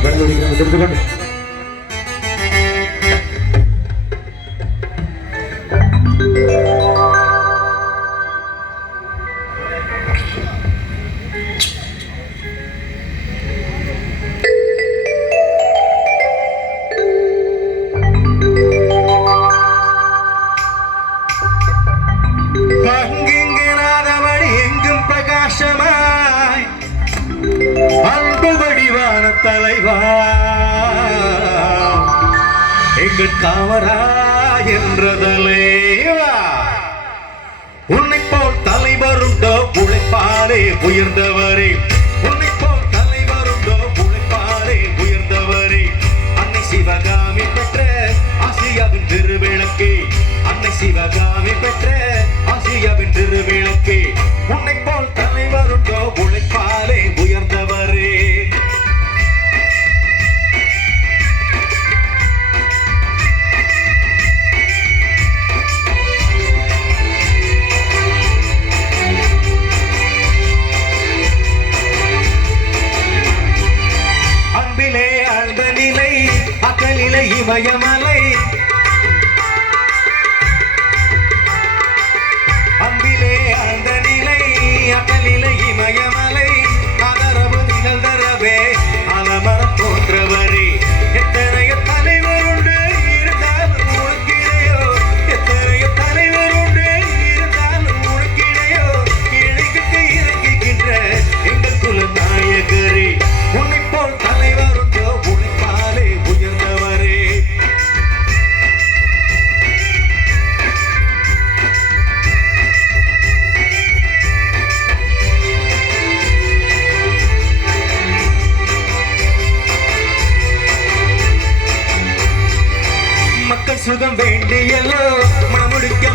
எடுத்துக்கொண்டு தலைவா எங்கள் காவரா என்ற தலைவா உன்னை போல் தலைவருண்டோ உழைப்பாரே உயர்ந்தவரே உன்னை போல் தலைவருண்டோ உழைப்பாரே உயர்ந்தவரே அன்னை சிவகாமி பெற்ற ஆசியாவின் திருவிளக்கே அன்னை சிவகாமி பெற்ற ஆசியாவின் திருவிளக்கே உன்னை போல் தலைவருண்டோ உழைப்பாரே உயர்ந்தவரே இமயமலை அம்பிலே அந்த நிலை அகலிலே இமயமலை அதரவு நிழல் தரவே அலமரம் தோன்றவரே எத்தனைய தலைவர் உண்டு இருந்தாலும் உனக்கிடையோ எத்தனைய தலைவர் உண்டு இருந்தாலும் உனக்கிடையோ இழைக்கிட்டு இறங்குகின்ற எங்கள் குல நாயகரே உன்னை போல் தலைவர் உண்டோ உழைப்பாலே உயர்ந்தவரே சுகம் வேண்டியல்லோ மனமுடிக்க